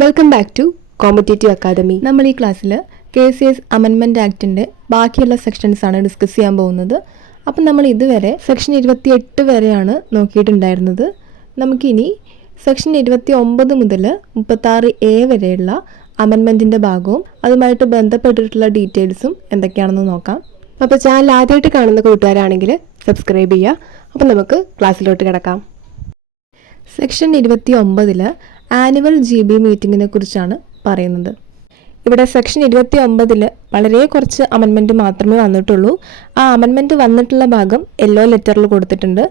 Welcome back to competitive academy. നമ്മൾ ഈ ക്ലാസ്സിൽ KCS അമെൻമെൻറ്റ് ആക്ടിൻ്റെ ബാക്കിയുള്ള സെക്ഷൻസ് ആണ് ഡിസ്കസ് ചെയ്യാൻ പോകുന്നത്. അപ്പം നമ്മൾ ഇതുവരെ സെക്ഷൻ 28 വരെയാണ് നോക്കിയിട്ടുണ്ടായിരുന്നത്. നമുക്കിനി സെക്ഷൻ 29 മുതൽ 36A വരെയുള്ള അമെൻമെൻറ്റിൻ്റെ ഭാഗവും അതുമായിട്ട് ബന്ധപ്പെട്ടിട്ടുള്ള ഡീറ്റെയിൽസും എന്തൊക്കെയാണെന്ന് നോക്കാം. അപ്പോൾ ചാനൽ ആദ്യമായിട്ട് കാണുന്ന കൂട്ടുകാരാണെങ്കിൽ സബ്സ്ക്രൈബ് ചെയ്യുക. അപ്പോൾ നമുക്ക് ക്ലാസ്സിലോട്ട് കിടക്കാം. സെക്ഷൻ 29 ആനുവൽ GB മീറ്റിങ്ങിനെ കുറിച്ചാണ് പറയുന്നത്. ഇവിടെ സെക്ഷൻ 29 വളരെ കുറച്ച് അമെൻമെൻറ്റ് മാത്രമേ വന്നിട്ടുള്ളൂ. ആ അമെൻമെൻറ്റ് വന്നിട്ടുള്ള ഭാഗം യെല്ലോ ലെറ്ററിൽ കൊടുത്തിട്ടുണ്ട്,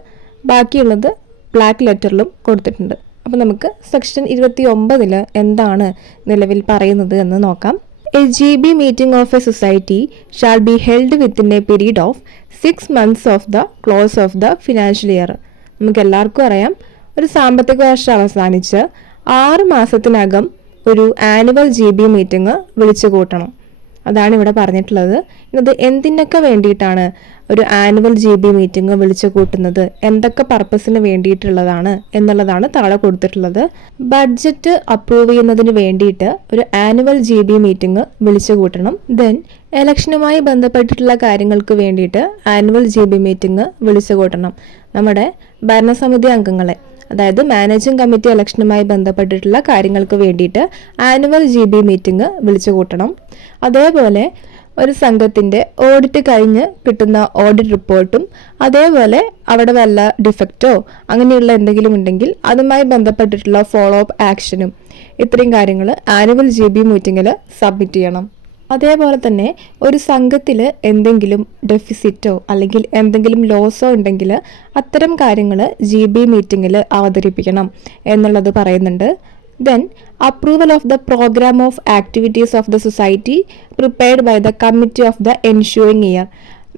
ബാക്കിയുള്ളത് ബ്ലാക്ക് ലെറ്ററിലും കൊടുത്തിട്ടുണ്ട്. അപ്പോൾ നമുക്ക് സെക്ഷൻ 29 എന്താണ് നിലവിൽ പറയുന്നത് എന്ന് നോക്കാം. A GB meeting of a society shall be held within a period of 6 months of the close of the financial year. നമുക്ക് എല്ലാവർക്കും അറിയാം, ഒരു സാമ്പത്തിക വർഷം അവസാനിച്ച് 6 മാസത്തിനകം ഒരു ആനുവൽ GB മീറ്റിംഗ് വിളിച്ചു കൂട്ടണം. അതാണ് ഇവിടെ പറഞ്ഞിട്ടുള്ളത്. ഇത് എന്തിനൊക്കെ വേണ്ടിയിട്ടാണ് ഒരു ആനുവൽ GB മീറ്റിംഗ് വിളിച്ചു കൂട്ടുന്നത്, എന്തൊക്കെ പർപ്പസിന് വേണ്ടിയിട്ടുള്ളതാണ് എന്നുള്ളതാണ് താഴെ കൊടുത്തിട്ടുള്ളത്. ബഡ്ജറ്റ് അപ്രൂവ് ചെയ്യുന്നതിന് വേണ്ടിയിട്ട് ഒരു ആനുവൽ GB മീറ്റിംഗ് വിളിച്ചു കൂട്ടണം. ദെൻ ഇലക്ഷനുമായി ബന്ധപ്പെട്ടിട്ടുള്ള കാര്യങ്ങൾക്ക് വേണ്ടിയിട്ട് ആനുവൽ GB മീറ്റിംഗ് വിളിച്ചു കൂട്ടണം. നമ്മുടെ ഭരണസമിതി അംഗങ്ങളെ, അതായത് മാനേജിംഗ് കമ്മിറ്റി ഇലക്ഷനുമായി ബന്ധപ്പെട്ടിട്ടുള്ള കാര്യങ്ങൾക്ക് വേണ്ടിയിട്ട് ആനുവൽ GB മീറ്റിംഗ് വിളിച്ചു കൂട്ടണം. അതേപോലെ ഒരു സംഘത്തിൻ്റെ ഓഡിറ്റ് കഴിഞ്ഞ് കിട്ടുന്ന ഓഡിറ്റ് റിപ്പോർട്ടും അതേപോലെ അവിടെ വല്ല ഡിഫക്റ്റോ അങ്ങനെയുള്ള എന്തെങ്കിലും ഉണ്ടെങ്കിൽ അതുമായി ബന്ധപ്പെട്ടിട്ടുള്ള ഫോളോ അപ്പ് ആക്ഷനും ഇത്രയും കാര്യങ്ങൾ ആനുവൽ GB മീറ്റിങ്ങിൽ സബ്മിറ്റ് ചെയ്യണം. അതേപോലെ തന്നെ ഒരു സംഘത്തിൽ എന്തെങ്കിലും ഡെഫിസിറ്റോ അല്ലെങ്കിൽ എന്തെങ്കിലും ലോസോ ഉണ്ടെങ്കിൽ അത്തരം കാര്യങ്ങൾ GB മീറ്റിങ്ങിൽ അവതരിപ്പിക്കണം എന്നുള്ളത് പറയുന്നുണ്ട്. Then approval of the program of activities of the society prepared by the committee of the ensuing year.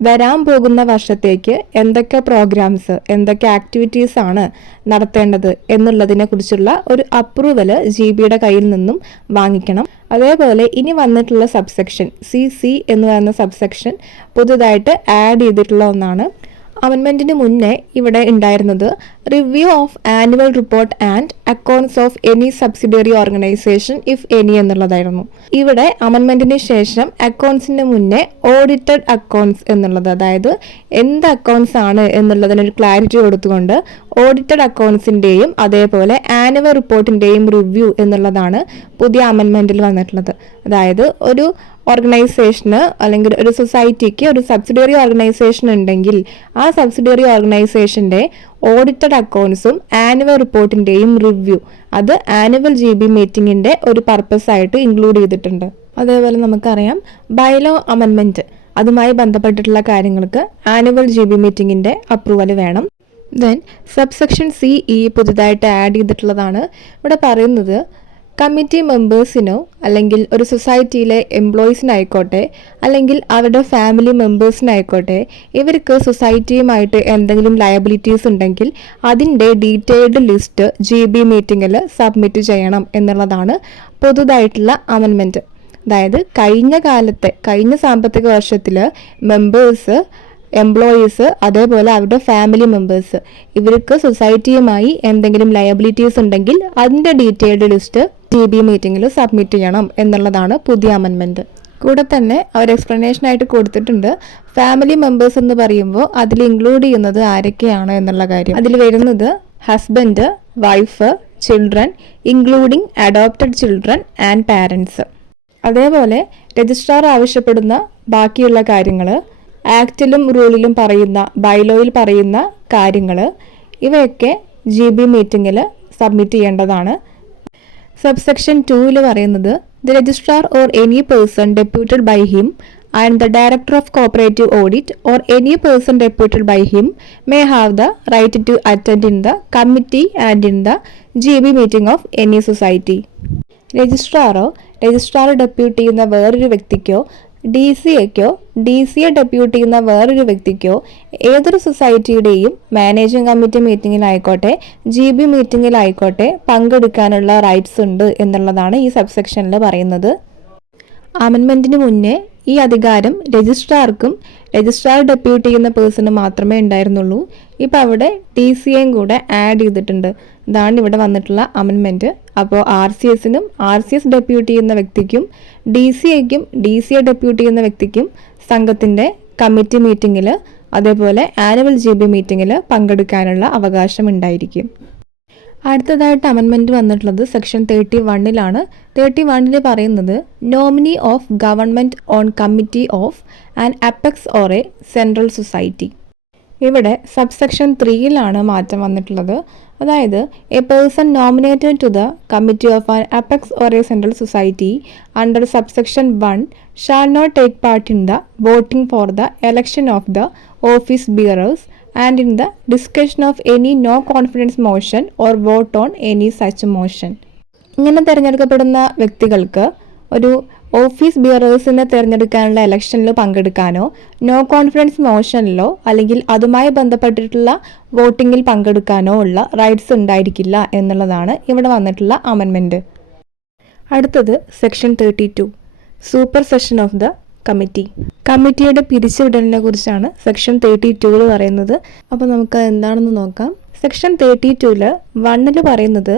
വരാൻ പോകുന്ന വർഷത്തേക്ക് എന്തൊക്കെ പ്രോഗ്രാംസ്, എന്തൊക്കെ ആക്ടിവിറ്റീസ് ആണ് നടത്തേണ്ടത് എന്നുള്ളതിനെ കുറിച്ചുള്ള ഒരു അപ്രൂവൽ GBയുടെ കയ്യിൽ നിന്നും വാങ്ങിക്കണം. അതേപോലെ ഇനി വന്നിട്ടുള്ള സബ്സെക്ഷൻ CC എന്ന് പറയുന്ന സബ്സെക്ഷൻ പുതുതായിട്ട് ആഡ് ചെയ്തിട്ടുള്ള ഒന്നാണ്. അമെൻമെൻറ്റിന് മുന്നേ ഇവിടെ ഉണ്ടായിരുന്നത് review of annual report and accounts of any subsidiary organisation if any എന്നുള്ളതായിരുന്നു. ഇവിടെ അമെൻമെൻറ്റിന് ശേഷം അക്കൗണ്ട്സിന് മുന്നേ ഓഡിറ്റഡ് അക്കൗണ്ട്സ് എന്നുള്ളത്, അതായത് എന്ത് അക്കൗണ്ട്സ് ആണ് എന്നുള്ളതിനൊരു ക്ലാരിറ്റി കൊടുത്തുകൊണ്ട് ഓഡിറ്റഡ് അക്കൗണ്ട്സിൻ്റെയും അതേപോലെ ആനുവൽ റിപ്പോർട്ടിൻ്റെയും റിവ്യൂ എന്നുള്ളതാണ് പുതിയ അമെൻമെൻറ്റിൽ വന്നിട്ടുള്ളത്. അതായത് ഒരു ഓർഗനൈസേഷന് അല്ലെങ്കിൽ ഒരു സൊസൈറ്റിക്ക് ഒരു സബ്സിഡിയറി ഓർഗനൈസേഷൻ ഉണ്ടെങ്കിൽ ആ സബ്സിഡിയറി ഓർഗനൈസേഷൻ്റെ ഓഡിറ്റഡ് അക്കൗണ്ട്സും ആനുവൽ റിപ്പോർട്ടിൻ്റെയും റിവ്യൂ അത് ആനുവൽ GB മീറ്റിങ്ങിൻ്റെ ഒരു പർപ്പസ് ആയിട്ട് ഇൻക്ലൂഡ് ചെയ്തിട്ടുണ്ട്. അതേപോലെ നമുക്കറിയാം ബൈലോ അമെൻമെൻറ്റ്, അതുമായി ബന്ധപ്പെട്ടിട്ടുള്ള കാര്യങ്ങൾക്ക് ആനുവൽ GB മീറ്റിങ്ങിൻ്റെ അപ്രൂവൽ വേണം. ദെൻ സബ്സെക്ഷൻ CE പുതുതായിട്ട് ആഡ് ചെയ്തിട്ടുള്ളതാണ്. ഇവിടെ പറയുന്നത് കമ്മിറ്റി മെമ്പേഴ്സിനോ അല്ലെങ്കിൽ ഒരു സൊസൈറ്റിയിലെ എംപ്ലോയീസിനായിക്കോട്ടെ അല്ലെങ്കിൽ അവരുടെ ഫാമിലി മെമ്പേഴ്സിനായിക്കോട്ടെ ഇവർക്ക് സൊസൈറ്റിയുമായിട്ട് എന്തെങ്കിലും ലയബിലിറ്റീസ് ഉണ്ടെങ്കിൽ അതിൻ്റെ ഡീറ്റെയിൽഡ് ലിസ്റ്റ് GB മീറ്റിങ്ങിൽ സബ്മിറ്റ് ചെയ്യണം എന്നുള്ളതാണ് പുതുതായിട്ടുള്ള അമെൻമെൻറ്റ്. അതായത് കഴിഞ്ഞ സാമ്പത്തിക വർഷത്തിൽ മെമ്പേഴ്സ്, എംപ്ലോയീസ് അതേപോലെ അവരുടെ ഫാമിലി മെമ്പേഴ്സ് ഇവർക്ക് സൊസൈറ്റിയുമായി എന്തെങ്കിലും ലയബിലിറ്റീസ് ഉണ്ടെങ്കിൽ അതിൻ്റെ ഡീറ്റെയിൽഡ് ലിസ്റ്റ് GB മീറ്റിങ്ങിൽ സബ്മിറ്റ് ചെയ്യണം എന്നുള്ളതാണ് പുതിയ അമെൻമെൻറ്റ്. കൂടെ തന്നെ അവർ എക്സ്പ്ലനേഷനായിട്ട് കൊടുത്തിട്ടുണ്ട് ഫാമിലി മെമ്പേഴ്സ് എന്ന് പറയുമ്പോൾ അതിൽ ഇൻക്ലൂഡ് ചെയ്യുന്നത് ആരൊക്കെയാണ് എന്നുള്ള കാര്യം. അതിൽ വരുന്നത് husband, wife, children including adopted children and parents. അതേപോലെ രജിസ്ട്രാർ ആവശ്യപ്പെടുന്ന ബാക്കിയുള്ള കാര്യങ്ങൾ, ആക്റ്റിലും റൂളിലും പറയുന്ന, ബൈലോയിൽ പറയുന്ന കാര്യങ്ങൾ ഇവയൊക്കെ GB മീറ്റിങ്ങിൽ സബ്മിറ്റ് ചെയ്യേണ്ടതാണ്. സബ്സെക്ഷൻ 2 പറയുന്നത് the registrar or any person deputed by him and the director of cooperative audit or any person deputed by him may have the right to attend in the committee and in the GB meeting of any society. Registrar depute ചെയ്യുന്ന വേറൊരു വ്യക്തിക്കോ DCAക്കോ DCA depute ചെയ്യുന്ന വേറൊരു വ്യക്തിക്കോ ഏതൊരു സൊസൈറ്റിയുടെയും managing committee മീറ്റിങ്ങിലായിക്കോട്ടെ GB മീറ്റിങ്ങിലായിക്കോട്ടെ പങ്കെടുക്കാനുള്ള rights ഉണ്ട് എന്നുള്ളതാണ് ഈ സബ്സെക്ഷനിൽ പറയുന്നത്. അമെൻമെൻറ്റിന് മുന്നേ ഈ അധികാരം രജിസ്ട്രാർക്കും രജിസ്ട്രാർ ഡെപ്യൂട്ട് ചെയ്യുന്ന പേഴ്സണ് മാത്രമേ ഉണ്ടായിരുന്നുള്ളൂ. ഇപ്പോൾ അവിടെ TCAയും കൂടെ ആഡ് ചെയ്തിട്ടുണ്ട്. ഇതാണ് ഇവിടെ വന്നിട്ടുള്ള അമെൻമെൻറ്റ്. അപ്പോൾ RCSനും RCS ഡെപ്യൂട്ട് ചെയ്യുന്ന വ്യക്തിക്കും DCAയ്ക്കും DCA ഡെപ്യൂട്ട് ചെയ്യുന്ന വ്യക്തിക്കും സംഘത്തിൻ്റെ കമ്മിറ്റി മീറ്റിങ്ങിൽ അതേപോലെ ആനുവൽ GB മീറ്റിങ്ങിൽ പങ്കെടുക്കാനുള്ള അവകാശം ഉണ്ടായിരിക്കും. അടുത്തതായിട്ട് അമെൻമെൻറ്റ് വന്നിട്ടുള്ളത് സെക്ഷൻ 31ലാണ്. 31 പറയുന്നത് nominee of government on committee of an apex or a central society. ഇവിടെ സബ്സെക്ഷൻ 3ലാണ് മാറ്റം വന്നിട്ടുള്ളത്. അതായത് a person nominated to the committee of an apex or a central society under subsection 1 shall not take part in the voting for the election of the office bearers and in the discussion of any no confidence motion or vote on any such motion. ഇങ്ങനെ തിരഞ്ഞെടുക്കപ്പെടുന്ന വ്യക്തികൾക്ക് ഒരു office ബിയറേഴ്സിനെ തിരഞ്ഞെടുക്കാനുള്ള ഇലക്ഷനിൽ പങ്കെടുക്കാനോ no confidence മോഷനിലോ അല്ലെങ്കിൽ അതുമായി ബന്ധപ്പെട്ടിട്ടുള്ള വോട്ടിങ്ങിൽ പങ്കെടുക്കാനോ ഉള്ള റൈറ്റ്സ് ഉണ്ടായിരിക്കില്ല എന്നുള്ളതാണ് ഇവിടെ വന്നിട്ടുള്ള അമെൻമെൻറ്റ്. അടുത്തത് section 32 super session of the കമ്മിറ്റിയുടെ പിരിച്ചുവിടലിനെ കുറിച്ചാണ് സെക്ഷൻ 32 പറയുന്നത്. അപ്പോൾ നമുക്ക് എന്താണെന്ന് നോക്കാം. സെക്ഷൻ 32 1 പറയുന്നത്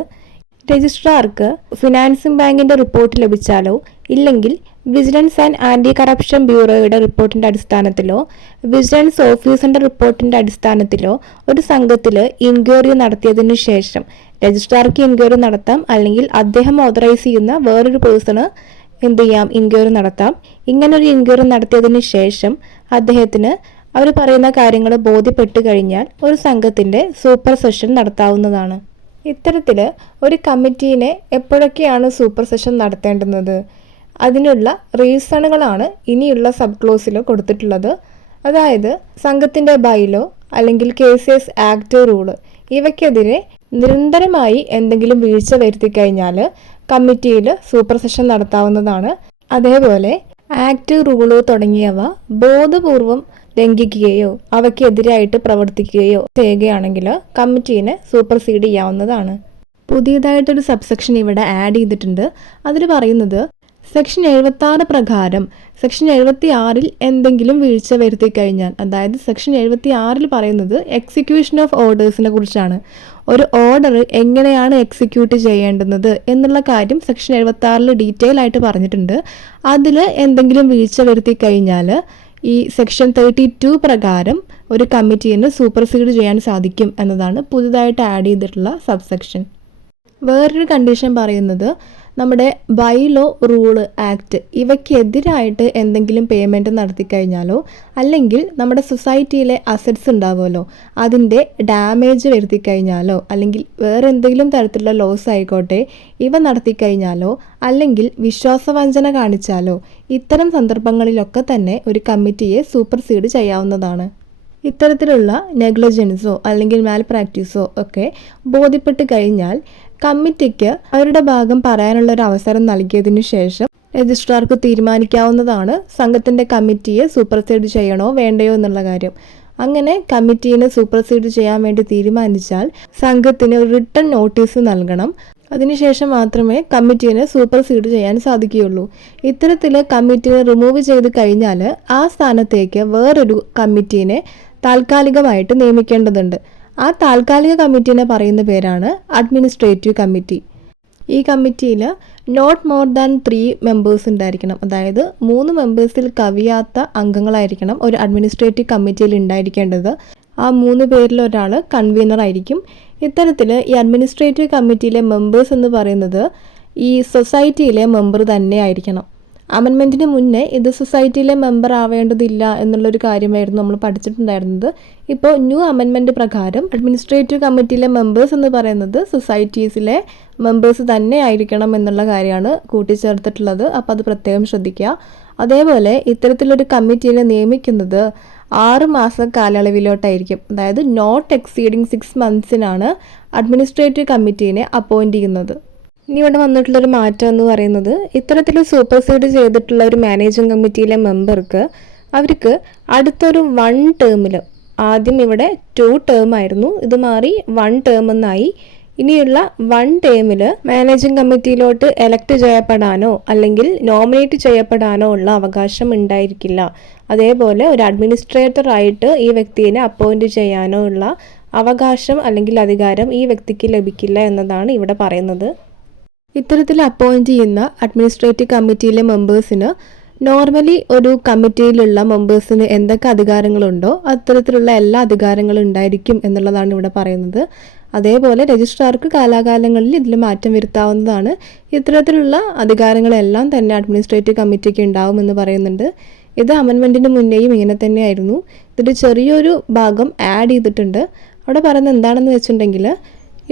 രജിസ്ട്രാർക്ക് ഫിനാൻസിംഗ് ബാങ്കിന്റെ റിപ്പോർട്ട് ലഭിച്ചാലോ ഇല്ലെങ്കിൽ വിജിലൻസ് ആൻഡ് ആന്റി കറപ്ഷൻ ബ്യൂറോയുടെ റിപ്പോർട്ടിന്റെ അടിസ്ഥാനത്തിലോ വിജിലൻസ് ഓഫീസറിന്റെ റിപ്പോർട്ടിന്റെ അടിസ്ഥാനത്തിലോ ഒരു സംഘത്തിൽ ഇൻക്വയറി നടത്തിയതിനു ശേഷം രജിസ്ട്രാർക്ക് ഇൻക്വയറി നടത്താം, അല്ലെങ്കിൽ അദ്ദേഹം ഓതറൈസ് ചെയ്യുന്ന വേറൊരു പേഴ്സണ് എന്ത് ചെയ്യാം, ഇൻക്വയറി നടത്താം. ഇങ്ങനൊരു ഇൻക്വയറി നടത്തിയതിന് ശേഷം അദ്ദേഹത്തിന് അവർ പറയുന്ന കാര്യങ്ങൾ ബോധ്യപ്പെട്ട് കഴിഞ്ഞാൽ ഒരു സംഘത്തിൻ്റെ സൂപ്പർ സെഷൻ നടത്താവുന്നതാണ്. ഇത്തരത്തിൽ ഒരു കമ്മിറ്റീനെ എപ്പോഴൊക്കെയാണ് സൂപ്പർ സെഷൻ നടത്തേണ്ടുന്നത്, അതിനുള്ള റീസണുകളാണ് ഇനിയുള്ള സബ് ക്ലോസിൽ കൊടുത്തിട്ടുള്ളത്. അതായത് സംഘത്തിൻ്റെ ബൈലോ അല്ലെങ്കിൽ കേസസ് ആക്ട് റൂള് ഇവയ്ക്കെതിരെ നിരന്തരമായി എന്തെങ്കിലും വീഴ്ച വരുത്തി കഴിഞ്ഞാൽ കമ്മിറ്റിയിൽ സൂപ്പർ സെഷൻ നടത്താവുന്നതാണ്. അതേപോലെ ആക്ട് റൂള് തുടങ്ങിയവ ബോധപൂർവം ലംഘിക്കുകയോ അവയ്ക്കെതിരായിട്ട് പ്രവർത്തിക്കുകയോ ചെയ്യുകയാണെങ്കിൽ കമ്മിറ്റീനെ സൂപ്പർസീഡ് ചെയ്യാവുന്നതാണ്. പുതിയതായിട്ടൊരു സബ്സെക്ഷൻ ഇവിടെ ആഡ് ചെയ്തിട്ടുണ്ട്. അതിൽ പറയുന്നത് സെക്ഷൻ 76 പ്രകാരം സെക്ഷൻ 76 എന്തെങ്കിലും വീഴ്ച വരുത്തി കഴിഞ്ഞാൽ, അതായത് സെക്ഷൻ 76 പറയുന്നത് എക്സിക്യൂഷൻ ഓഫ് ഓർഡേഴ്സിനെ കുറിച്ചാണ്. ഒരു ഓർഡർ എങ്ങനെയാണ് എക്സിക്യൂട്ട് ചെയ്യേണ്ടുന്നത് എന്നുള്ള കാര്യം സെക്ഷൻ 76 ഡീറ്റെയിൽ ആയിട്ട് പറഞ്ഞിട്ടുണ്ട്. അതിൽ എന്തെങ്കിലും വീഴ്ച വരുത്തി കഴിഞ്ഞാൽ ഈ സെക്ഷൻ 32 പ്രകാരം ഒരു കമ്മിറ്റീനെ സൂപ്പർസീഡ് ചെയ്യാൻ സാധിക്കും എന്നതാണ് പുതുതായിട്ട് ആഡ് ചെയ്തിട്ടുള്ള സബ്സെക്ഷൻ. വേറൊരു കണ്ടീഷൻ പറയുന്നത് നമ്മുടെ ബൈലോ റൂള് ആക്ട് ഇവയ്ക്കെതിരായിട്ട് എന്തെങ്കിലും പേയ്മെൻറ്റ് നടത്തി കഴിഞ്ഞാലോ അല്ലെങ്കിൽ നമ്മുടെ സൊസൈറ്റിയിലെ അസറ്റ്സ് ഉണ്ടാവുമല്ലോ അതിൻ്റെ ഡാമേജ് വരുത്തി കഴിഞ്ഞാലോ അല്ലെങ്കിൽ വേറെ എന്തെങ്കിലും തരത്തിലുള്ള ലോസ് ആയിക്കോട്ടെ ഇവ നടത്തി കഴിഞ്ഞാലോ അല്ലെങ്കിൽ വിശ്വാസവഞ്ചന കാണിച്ചാലോ ഇത്തരം സന്ദർഭങ്ങളിലൊക്കെ തന്നെ ഒരു കമ്മിറ്റിയെ സൂപ്പർസീഡ് ചെയ്യാവുന്നതാണ്. ഇത്തരത്തിലുള്ള നെഗ്ലിജൻസോ അല്ലെങ്കിൽ മാൽ പ്രാക്ടീസോ ഒക്കെ ബോധ്യപ്പെട്ട് കഴിഞ്ഞാൽ കമ്മിറ്റിക്ക് അവരുടെ ഭാഗം പറയാനുള്ള ഒരു അവസരം നൽകിയതിനു ശേഷം രജിസ്ട്രാർക്ക് തീരുമാനിക്കാവുന്നതാണ് സംഘത്തിൻ്റെ കമ്മിറ്റിയെ സൂപ്പർസീഡ് ചെയ്യണോ വേണ്ടയോ എന്നുള്ള കാര്യം. അങ്ങനെ കമ്മിറ്റീനെ സൂപ്പർസീഡ് ചെയ്യാൻ വേണ്ടി തീരുമാനിച്ചാൽ സംഘത്തിന് ഒരു റിട്ടൺ നോട്ടീസ് നൽകണം. അതിനുശേഷം മാത്രമേ കമ്മിറ്റീനെ സൂപ്പർസീഡ് ചെയ്യാൻ സാധിക്കുകയുള്ളൂ. ഇത്തരത്തിൽ കമ്മിറ്റീനെ റിമൂവ് ചെയ്ത് കഴിഞ്ഞാൽ ആ സ്ഥാനത്തേക്ക് വേറൊരു കമ്മിറ്റീനെ താൽക്കാലികമായിട്ട് നിയമിക്കേണ്ടതുണ്ട്. ആ താൽക്കാലിക കമ്മിറ്റീനെ പറയുന്ന പേരാണ് അഡ്മിനിസ്ട്രേറ്റീവ് കമ്മിറ്റി. ഈ കമ്മിറ്റിയിൽ നോട്ട് മോർ ദാൻ 3 മെമ്പേഴ്സ് ഉണ്ടായിരിക്കണം. അതായത് 3 മെമ്പേഴ്സിൽ കവിയാത്ത അംഗങ്ങളായിരിക്കണം ഒരു അഡ്മിനിസ്ട്രേറ്റീവ് കമ്മിറ്റിയിൽ ഉണ്ടായിരിക്കേണ്ടത്. ആ 3 പേരിൽ ഒരാൾ കൺവീനർ ആയിരിക്കും. ഇത്തരത്തിൽ ഈ അഡ്മിനിസ്ട്രേറ്റീവ് കമ്മിറ്റിയിലെ മെമ്പേഴ്സ് എന്ന് പറയുന്നത് ഈ സൊസൈറ്റിയിലെ മെമ്പർ തന്നെ ആയിരിക്കണം. അമെൻമെൻറ്റിന് മുന്നേ ഇത് സൊസൈറ്റിയിലെ മെമ്പർ ആവേണ്ടതില്ല എന്നുള്ളൊരു കാര്യമായിരുന്നു നമ്മൾ പഠിച്ചിട്ടുണ്ടായിരുന്നത്. ഇപ്പോൾ ന്യൂ അമെൻമെൻറ്റ് പ്രകാരം അഡ്മിനിസ്ട്രേറ്റീവ് കമ്മിറ്റിയിലെ മെമ്പേഴ്സ് എന്ന് പറയുന്നത് സൊസൈറ്റീസിലെ മെമ്പേഴ്സ് തന്നെ ആയിരിക്കണം എന്നുള്ള കാര്യമാണ് കൂട്ടിച്ചേർത്തിട്ടുള്ളത്. അപ്പോൾ അത് പ്രത്യേകം ശ്രദ്ധിക്കുക. അതേപോലെ ഇത്തരത്തിലൊരു കമ്മിറ്റീനെ നിയമിക്കുന്നത് 6 മാസ കാലയളവിലോട്ടായിരിക്കും. അതായത് നോട്ട് എക്സീഡിങ് 6 മന്ത്സിനാണ് അഡ്മിനിസ്ട്രേറ്റീവ് കമ്മിറ്റീനെ അപ്പോയിൻറ്റ് ചെയ്യുന്നത്. ഇനി ഇവിടെ വന്നിട്ടുള്ളൊരു മാറ്റം എന്ന് പറയുന്നത് ഇത്തരത്തിൽ സൂപ്പർസീഡ് ചെയ്തിട്ടുള്ള ഒരു മാനേജിംഗ് കമ്മിറ്റിയിലെ മെമ്പർക്ക് അവർക്ക് അടുത്തൊരു 1 ടേമിൽ, ആദ്യം ഇവിടെ 2 ടേം ആയിരുന്നു, ഇത് മാറി 1 ടേം എന്നായി. ഇനിയുള്ള 1 ടേമിൽ മാനേജിംഗ് കമ്മിറ്റിയിലോട്ട് എലക്ട് ചെയ്യപ്പെടാനോ അല്ലെങ്കിൽ നോമിനേറ്റ് ചെയ്യപ്പെടാനോ ഉള്ള അവകാശം ഉണ്ടായിരിക്കില്ല. അതേപോലെ ഒരു അഡ്മിനിസ്ട്രേറ്റർ ആയിട്ട് ഈ വ്യക്തിയെ അപ്പോയിന്റ് ചെയ്യാനോ ഉള്ള അവകാശം അല്ലെങ്കിൽ അധികാരം ഈ വ്യക്തിക്ക് ലഭിക്കില്ല എന്നതാണ് ഇവിടെ പറയുന്നത്. ഇത്തരത്തിൽ അപ്പോയിന്റ് ചെയ്യുന്ന അഡ്മിനിസ്ട്രേറ്റീവ് കമ്മിറ്റിയിലെ മെമ്പേഴ്സിന് നോർമലി ഒരു കമ്മിറ്റിയിലുള്ള മെമ്പേഴ്സിന് എന്തൊക്കെ അധികാരങ്ങളുണ്ടോ അത്തരത്തിലുള്ള എല്ലാ അധികാരങ്ങളും ഉണ്ടായിരിക്കും എന്നുള്ളതാണ് ഇവിടെ പറയുന്നത്. അതേപോലെ രജിസ്ട്രാർക്ക് കാലാകാലങ്ങളിൽ ഇതിൽ മാറ്റം വരുത്താവുന്നതാണ്. ഇത്തരത്തിലുള്ള അധികാരങ്ങളെല്ലാം തന്നെ അഡ്മിനിസ്ട്രേറ്റീവ് കമ്മിറ്റിക്ക് ഉണ്ടാവുമെന്ന് പറയുന്നുണ്ട്. ഇത് അമെൻമെൻറ്റിന് മുന്നേയും ഇങ്ങനെ തന്നെയായിരുന്നു. ഇതിൽ ചെറിയൊരു ഭാഗം ആഡ് ചെയ്തിട്ടുണ്ട്. അവിടെ പറയുന്നത് എന്താണെന്ന് വെച്ചിട്ടുണ്ടെങ്കിൽ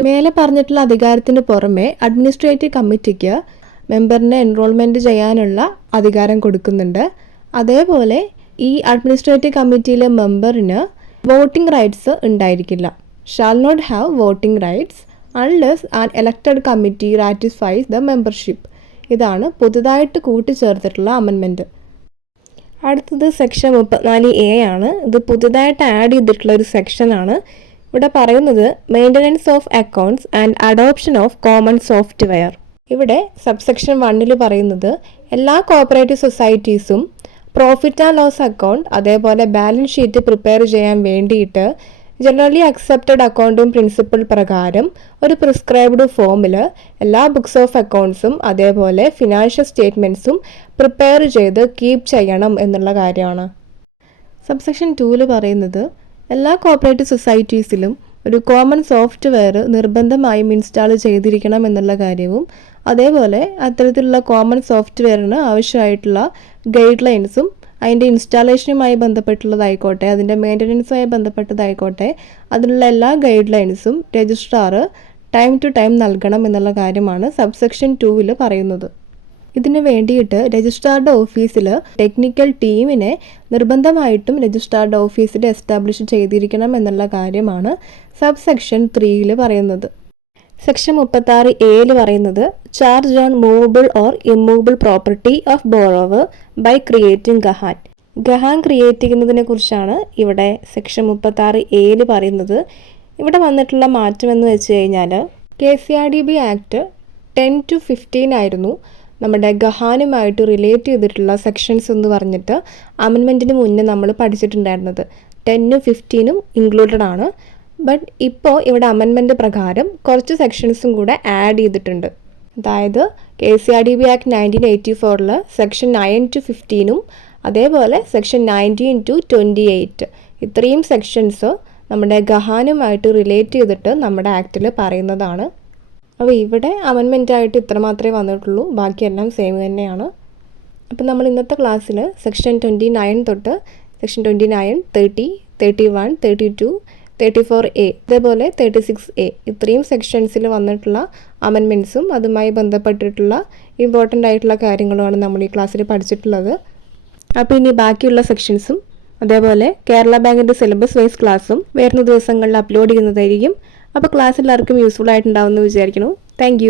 മേലെ പറഞ്ഞിട്ടുള്ള അധികാരത്തിന് പുറമെ അഡ്മിനിസ്ട്രേറ്റീവ് കമ്മിറ്റിക്ക് മെമ്പറിനെ എൻറോൾമെൻറ്റ് ചെയ്യാനുള്ള അധികാരം കൊടുക്കുന്നുണ്ട്. അതേപോലെ ഈ അഡ്മിനിസ്ട്രേറ്റീവ് കമ്മിറ്റിയിലെ മെമ്പറിന് വോട്ടിംഗ് റൈറ്റ്സ് ഉണ്ടായിരിക്കില്ല. Shall not have voting rights unless an elected committee ratifies the membership. ഇതാണ് പുതുതായിട്ട് കൂട്ടിച്ചേർത്തിട്ടുള്ള അമെൻമെൻറ്റ്. അടുത്തത് സെക്ഷൻ 34A ആണ്. ഇത് പുതുതായിട്ട് ആഡ് ചെയ്തിട്ടുള്ള ഒരു സെക്ഷനാണ്. ഇവിടെ പറയുന്നത് maintenance of accounts and adoption of common software. ഇവിടെ സബ്സെക്ഷൻ 1 പറയുന്നത് എല്ലാ കോഓപ്പറേറ്റീവ് സൊസൈറ്റീസും പ്രോഫിറ്റ് ആൻഡ് ലോസ് അക്കൗണ്ട് അതേപോലെ ബാലൻസ് ഷീറ്റ് പ്രിപ്പയർ ചെയ്യാൻ വേണ്ടിയിട്ട് ജനറലി അക്സെപ്റ്റഡ് അക്കൗണ്ടിംഗ് പ്രിൻസിപ്പിൾ പ്രകാരം ഒരു പ്രിസ്ക്രൈബ്ഡ് ഫോമിൽ എല്ലാ ബുക്സ് ഓഫ് അക്കൗണ്ട്സും അതേപോലെ ഫിനാൻഷ്യൽ സ്റ്റേറ്റ്മെൻറ്റ്സും പ്രിപ്പയർ ചെയ്ത് കീപ്പ് ചെയ്യണം എന്നുള്ള കാര്യമാണ്. സബ്സെക്ഷൻ 2 പറയുന്നത് എല്ലാ കോഓപ്പറേറ്റീവ് സൊസൈറ്റീസിലും ഒരു കോമൺ സോഫ്റ്റ്വെയർ നിർബന്ധമായും ഇൻസ്റ്റാൾ ചെയ്തിരിക്കണം എന്നുള്ള കാര്യവും അതേപോലെ അത്തരത്തിലുള്ള കോമൺ സോഫ്റ്റ്വെയറിന് ആവശ്യമായിട്ടുള്ള ഗൈഡ് ലൈൻസും അതിൻ്റെ ഇൻസ്റ്റാളേഷനുമായി ബന്ധപ്പെട്ടുള്ളതായിക്കോട്ടെ അതിൻ്റെ മെയിൻ്റനൻസുമായി ബന്ധപ്പെട്ടതായിക്കോട്ടെ അതിനുള്ള എല്ലാ ഗൈഡ് ലൈൻസും രജിസ്ട്രാർ ടൈം ടു ടൈം നൽകണം എന്നുള്ള കാര്യമാണ് സബ്സെക്ഷൻ 2 പറയുന്നത്. ഇതിന് വേണ്ടിയിട്ട് രജിസ്ട്രാറുടെ ഓഫീസിൽ ടെക്നിക്കൽ ടീമിനെ നിർബന്ധമായിട്ടും രജിസ്ട്രാറുടെ ഓഫീസിൽ എസ്റ്റാബ്ലിഷ് ചെയ്തിരിക്കണം എന്നുള്ള കാര്യമാണ് സബ്സെക്ഷൻ 3 പറയുന്നത്. സെക്ഷൻ 36A പറയുന്നത് charge on movable or immovable property of borrower by creating gahan. Gahan create ചെയ്യുന്നതിനെ കുറിച്ചാണ് ഇവിടെ സെക്ഷൻ 36A പറയുന്നത്. ഇവിടെ വന്നിട്ടുള്ള മാറ്റം എന്ന് വെച്ച് കഴിഞ്ഞാൽ KCRDB ആക്ട് 10 to 15 ആയിരുന്നു നമ്മുടെ ഗഹാനുമായിട്ട് റിലേറ്റ് ചെയ്തിട്ടുള്ള സെക്ഷൻസ് എന്ന് പറഞ്ഞിട്ട് അമെൻമെൻറ്റിന് മുന്നേ നമ്മൾ പഠിച്ചിട്ടുണ്ടായിരുന്നത്. 10ഉം 15ഉം ഇൻക്ലൂഡഡ് ആണ്. ബട്ട് ഇപ്പോൾ ഇവിടെ അമെൻമെൻറ്റ് പ്രകാരം കുറച്ച് സെക്ഷൻസും കൂടെ ആഡ് ചെയ്തിട്ടുണ്ട്. അതായത് KCRDB ആക്ട് 1984 സെക്ഷൻ 9 to 15ഉം അതേപോലെ സെക്ഷൻ 19 to 28 ഇത്രയും സെക്ഷൻസ് നമ്മുടെ ഗഹാനുമായിട്ട് റിലേറ്റ് ചെയ്തിട്ട് നമ്മുടെ ആക്റ്റിൽ പറയുന്നതാണ്. അപ്പോൾ ഇവിടെ അമെൻമെൻറ്റായിട്ട് ഇത്ര മാത്രമേ വന്നിട്ടുള്ളൂ, ബാക്കിയെല്ലാം സെയിം തന്നെയാണ്. അപ്പോൾ നമ്മൾ ഇന്നത്തെ ക്ലാസ്സിൽ സെക്ഷൻ 29 തൊട്ട് സെക്ഷൻ 29, 30, 31, 32, 34A അതേപോലെ 36A ഇത്രയും സെക്ഷൻസിൽ വന്നിട്ടുള്ള അമെൻമെൻറ്റ്സും അതുമായി ബന്ധപ്പെട്ടിട്ടുള്ള ഇമ്പോർട്ടൻ്റ് ആയിട്ടുള്ള കാര്യങ്ങളുമാണ് നമ്മൾ ഈ ക്ലാസ്സിൽ പഠിച്ചിട്ടുള്ളത്. അപ്പോൾ ഇനി ബാക്കിയുള്ള സെക്ഷൻസും അതേപോലെ കേരള ബാങ്കിൻ്റെ സിലബസ് വൈസ് ക്ലാസ്സും വരുന്ന ദിവസങ്ങളിൽ അപ്ലോഡ് ചെയ്യുന്നതായിരിക്കും. അപ്പോൾ ക്ലാസ് എല്ലാവർക്കും യൂസ്ഫുൾ ആയിട്ടുണ്ടാവുമെന്ന് വിചാരിക്കുന്നു. താങ്ക്